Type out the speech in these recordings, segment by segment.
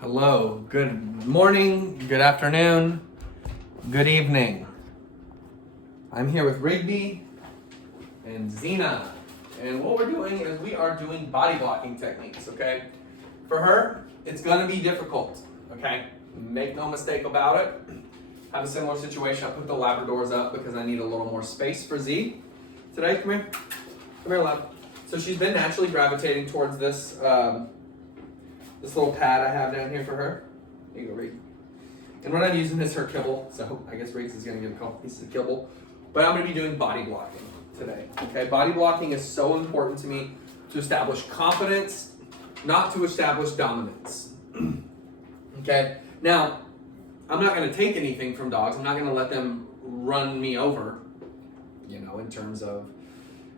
Hello, good morning, good afternoon, good evening. I'm here with Rigby and Xena. And what we're doing is we are doing body blocking techniques, okay? For her, it's gonna be difficult, okay? Make no mistake about it. I have a similar situation. I put the Labradors up because I need a little more space for Z. Today, come here. Come here, Lab. So she's been naturally gravitating towards this this little pad I have down here for her. Here you go, Riggs. And what I'm using is her kibble. So I guess Riggs is gonna get a couple pieces of kibble. But I'm gonna be doing body blocking today. Okay, body blocking is so important to me to establish confidence, not to establish dominance. Okay, now I'm not gonna take anything from dogs. I'm not gonna let them run me over, in terms of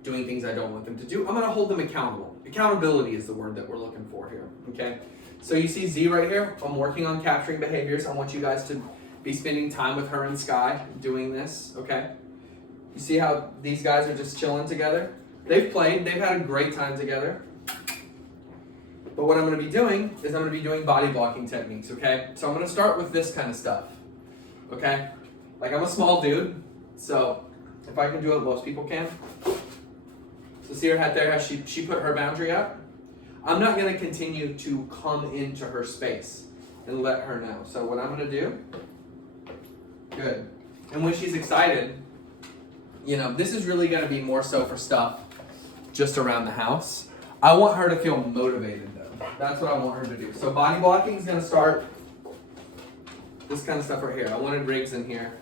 doing things I don't want them to do. I'm gonna hold them accountable. Accountability is the word that we're looking for here, okay? So you see Z right here? I'm working on capturing behaviors. I want you guys to be spending time with her and Sky doing this, okay? You see how these guys are just chilling together? They've played, they've had a great time together. But what I'm gonna be doing is I'm gonna be doing body blocking techniques, okay? So I'm gonna start with this kind of stuff, okay? Like I'm a small dude, so if I can do it, most people can. So see her head there, how she put her boundary up? I'm not gonna continue to come into her space and let her know. So what I'm gonna do, good. And when she's excited, this is really gonna be more so for stuff just around the house. I want her to feel motivated though. That's what I want her to do. So body blocking is gonna start this kind of stuff right here. I wanted Riggs in here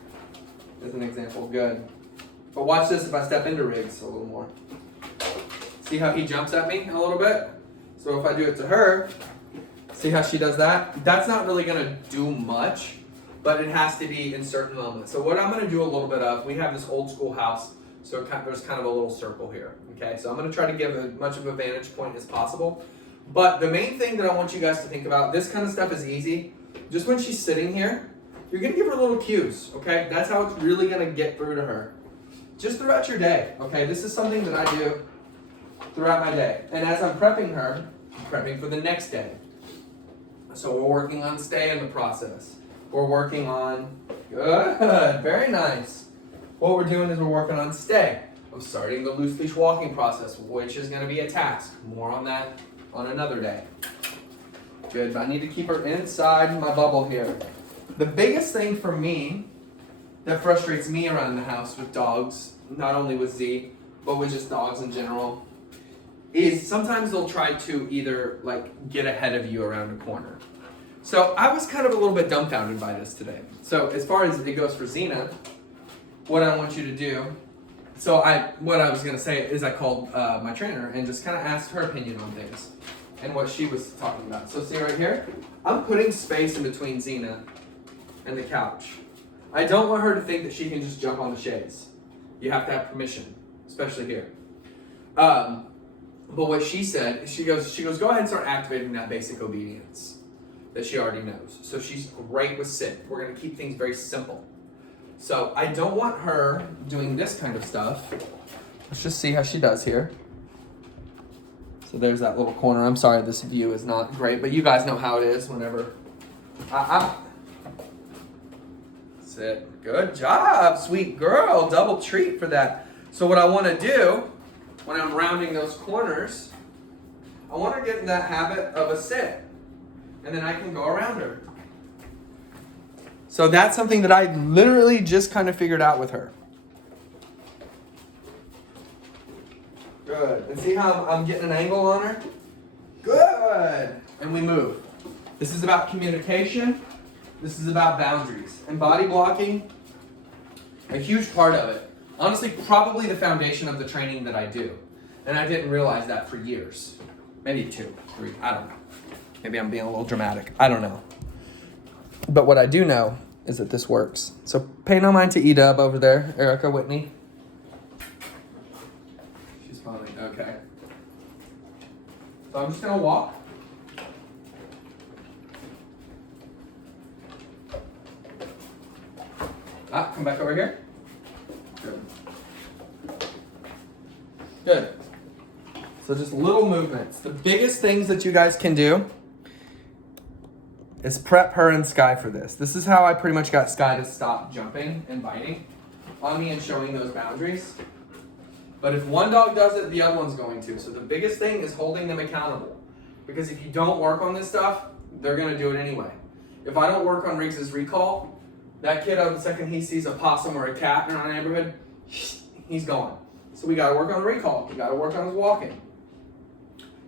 as an example, good. But watch this if I step into Riggs a little more. See how he jumps at me a little bit? So if I do it to her, see how she does that? That's not really gonna do much, but it has to be in certain moments. So what I'm gonna do a little bit of, we have this old school house, so there's kind of a little circle here, okay? So I'm gonna try to give as much of a vantage point as possible. But the main thing that I want you guys to think about, this kind of stuff is easy. Just when she's sitting here, you're gonna give her little cues, okay? That's how it's really gonna get through to her. Just throughout your day, okay? This is something that I do throughout my day. And as I'm prepping her, I'm prepping for the next day. So we're working on stay in the process. We're working on, good, very nice. What we're doing is we're working on stay. I'm starting the loose leash walking process, which is gonna be a task. More on that on another day. Good, but I need to keep her inside my bubble here. The biggest thing for me that frustrates me around the house with dogs, not only with Z, but with just dogs in general, is sometimes they'll try to either get ahead of you around a corner. So I was kind of a little bit dumbfounded by this today. So as far as it goes for Xena, what I want you to do, what I was gonna say is I called my trainer and just kind of asked her opinion on things and what she was talking about. So see right here, I'm putting space in between Xena and the couch. I don't want her to think that she can just jump on the shades. You have to have permission, especially here. But what she said, she goes, go ahead and start activating that basic obedience that she already knows. So she's great with sit. We're gonna keep things very simple. So I don't want her doing this kind of stuff. Let's just see how she does here. So there's that little corner. I'm sorry, this view is not great, but you guys know how it is whenever. Sit. Good job, sweet girl. Double treat for that. So what I want to do when I'm rounding those corners, I want her to get in that habit of a sit. And then I can go around her. So that's something that I literally just kind of figured out with her. Good. And see how I'm getting an angle on her? Good. And we move. This is about communication. This is about boundaries. And body blocking, a huge part of it. Honestly, probably the foundation of the training that I do. And I didn't realize that for years. Maybe 2, 3, I don't know. Maybe I'm being a little dramatic. I don't know. But what I do know is that this works. So pay no mind to E-Dub over there, Erica Whitney. She's fine, okay. So I'm just gonna walk. Come back over here. Good. Good. So just little movements. The biggest things that you guys can do is prep her and Sky for this. This is how I pretty much got Sky to stop jumping and biting on me and showing those boundaries. But if one dog does it, the other one's going to. So the biggest thing is holding them accountable. Because if you don't work on this stuff, they're going to do it anyway. If I don't work on Riggs's recall, that kiddo, the second he sees a possum or a cat in our neighborhood, he's gone. So we got to work on the recall. We got to work on his walking.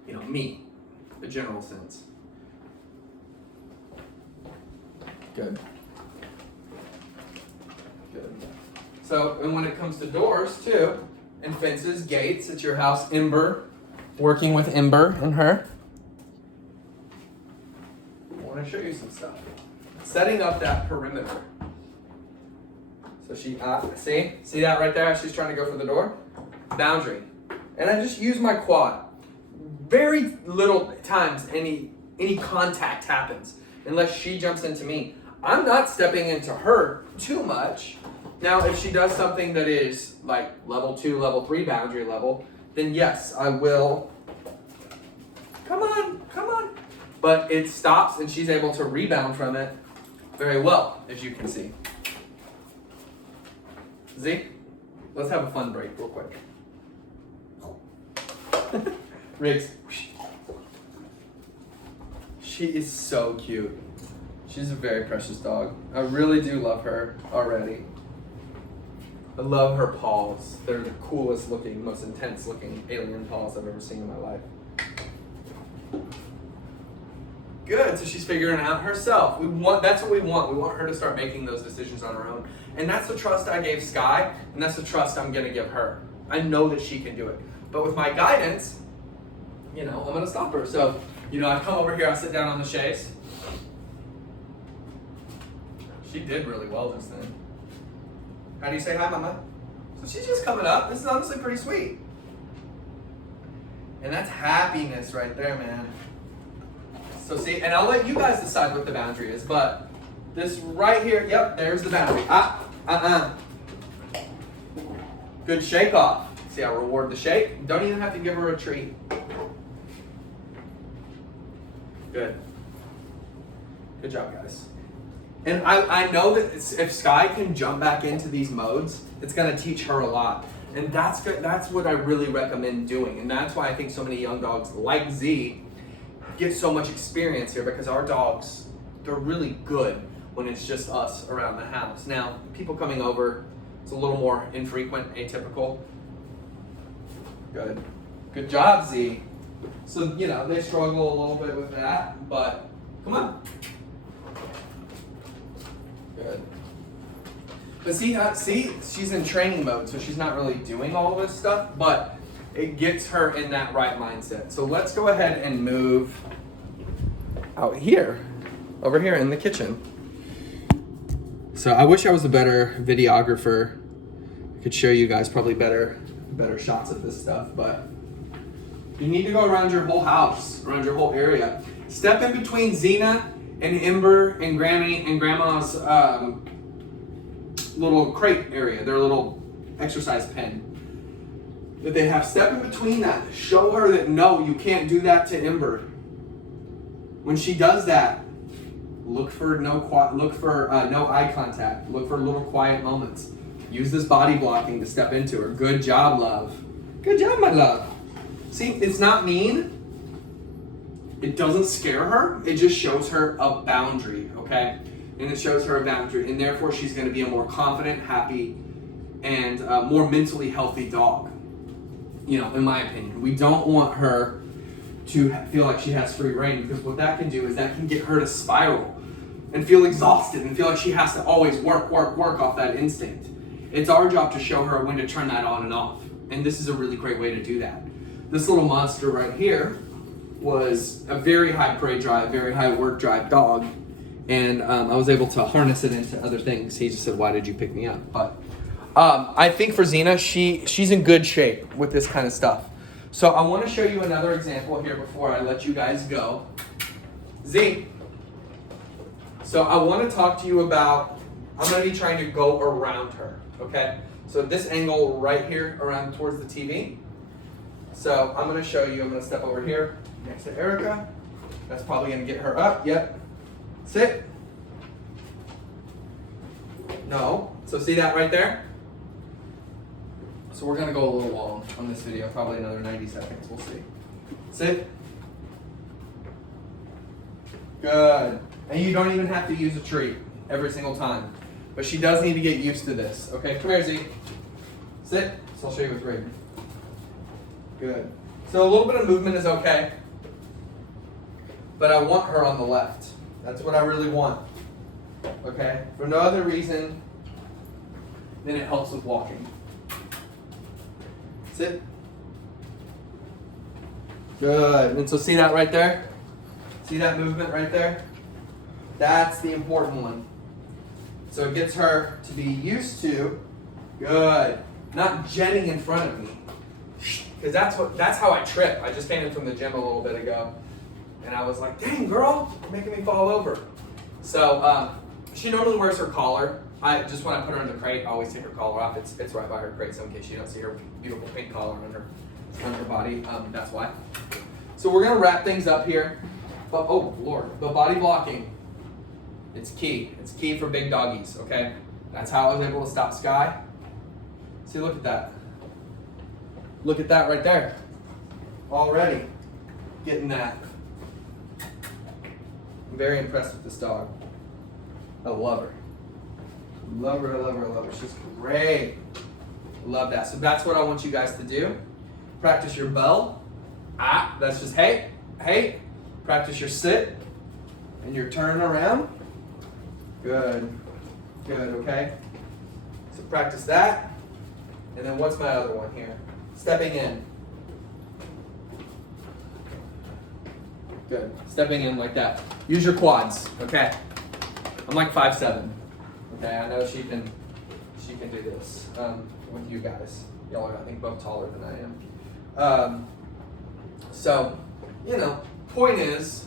You know, me, the general sense. Good. Good. So, and when it comes to doors, too, and fences, gates at your house, Ember, working with Ember and her. I want to show you some stuff. Setting up that perimeter. So she, see that right there? She's trying to go for the door. Boundary. And I just use my quad. Very little times any contact happens unless she jumps into me. I'm not stepping into her too much. Now, if she does something that is like level 2, level 3 boundary level, then yes, I will. Come on. But it stops and she's able to rebound from it very well, as you can see. Z, let's have a fun break real quick. Riggs. She is so cute. She's a very precious dog. I really do love her already. I love her paws. They're the coolest looking, most intense looking alien paws I've ever seen in my life. Good, so she's figuring it out herself. That's what we want. We want her to start making those decisions on her own. And that's the trust I gave Sky, and that's the trust I'm gonna give her. I know that she can do it. But with my guidance, I'm gonna stop her. So, I come over here, I sit down on the chaise. She did really well just then. How do you say hi, Mama? So she's just coming up. This is honestly pretty sweet. And that's happiness right there, man. So see, and I'll let you guys decide what the boundary is, but this right here, yep, there's the boundary. Good shake off. See, I reward the shake. Don't even have to give her a treat. Good. Good job, guys. And I know that if Sky can jump back into these modes, it's going to teach her a lot. And that's good. That's what I really recommend doing. And that's why I think so many young dogs like Z get so much experience here, because our dogs, they're really good when it's just us around the house. Now, people coming over, it's a little more infrequent, atypical. Good. Good job, Z. So, they struggle a little bit with that, but come on. Good. But see, she's in training mode, so she's not really doing all of this stuff, but it gets her in that right mindset. So let's go ahead and move out here, over here in the kitchen. So I wish I was a better videographer. I could show you guys probably better shots of this stuff, but you need to go around your whole house, around your whole area. Step in between Xena and Ember and Granny and Grandma's little crate area, their little exercise pen that they have. Step in between that. Show her that no, you can't do that to Ember. When she does that, look for no eye contact. Look for little quiet moments. Use this body blocking to step into her. Good job, love. Good job, my love. See, it's not mean. It doesn't scare her. It just shows her a boundary, okay? And it shows her a boundary, and therefore she's going to be a more confident, happy, and more mentally healthy dog. In my opinion, we don't want her to feel like she has free reign, because what that can do is that can get her to spiral and feel exhausted and feel like she has to always work off that instinct. It's our job to show her when to turn that on and off, and this is a really great way to do that. This little monster right here was a very high prey drive, very high work drive dog, and I was able to harness it into other things. He just said, "Why did you pick me up?" But I think for Xena, she's in good shape with this kind of stuff. So I want to show you another example here before I let you guys go. Z. So I want to talk to you about, I'm going to be trying to go around her, okay? So this angle right here around towards the TV. So I'm going to show you, I'm going to step over here next to Erica. That's probably going to get her up, yep. Sit. No. So see that right there? So we're gonna go a little long on this video, probably another 90 seconds, we'll see. Sit. Good. And you don't even have to use a treat every single time. But she does need to get used to this. Okay, come here, Z. Sit. So I'll show you with Rig. Good. So a little bit of movement is okay. But I want her on the left. That's what I really want. Okay? For no other reason than it helps with walking. Sit. Good. And so see that right there? See that movement right there? That's the important one. So it gets her to be used to, good, not jetting in front of me. Because that's how I trip. I just came in from the gym a little bit ago. And I was like, dang girl, you're making me fall over. So she normally wears her collar. When I put her in the crate, I always take her collar off. It's right by her crate, so in case you don't see her beautiful pink collar on her body, that's why. So we're gonna wrap things up here. But oh Lord, the body blocking, it's key. It's key for big doggies, okay? That's how I was able to stop Sky. See, look at that. Look at that right there. Already getting that. I'm very impressed with this dog. I love her. Love her, I love her, I love her. She's great. Love that. So that's what I want you guys to do. Practice your bell. That's just hey, hey. Practice your sit and your turn around. Good, good, okay? So practice that. And then what's my other one here? Stepping in. Good, stepping in like that. Use your quads, okay? I'm like 5'7". Okay, I know she can do this with you guys. Y'all are, I think, both taller than I am. So, you know, point is,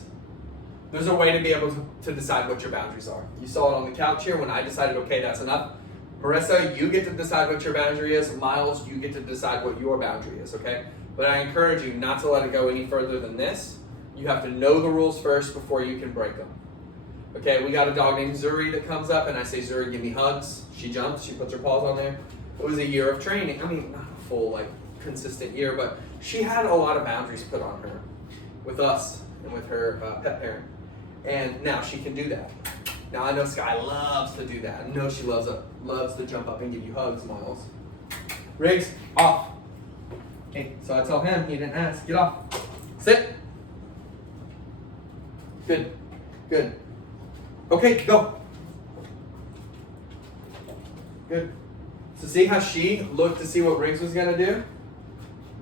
there's a way to be able to decide what your boundaries are. You saw it on the couch here when I decided, okay, that's enough. Marissa, you get to decide what your boundary is. Miles, you get to decide what your boundary is, okay? But I encourage you not to let it go any further than this. You have to know the rules first before you can break them. Okay, we got a dog named Zuri that comes up and I say, Zuri, give me hugs. She jumps, she puts her paws on there. It was a year of training. I mean, not a full, like, consistent year, but she had a lot of boundaries put on her with us and with her pet parent. And now she can do that. Now I know Sky loves to do that. I know she loves to jump up and give you hugs, Miles. Riggs, off. Okay, so I tell him, he didn't ask, get off. Sit. Good, good. Okay, go. Good. So see how she looked to see what Riggs was gonna do?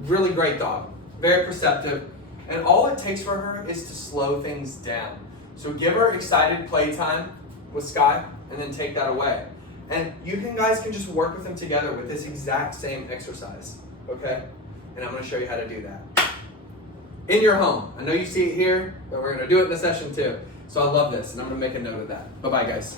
Really great dog, very perceptive. And all it takes for her is to slow things down. So give her excited playtime with Sky and then take that away. And you guys can just work with them together with this exact same exercise, okay? And I'm gonna show you how to do that. In your home. I know you see it here, but we're gonna do it in the session too. So I love this and I'm gonna make a note of that. Bye-bye guys.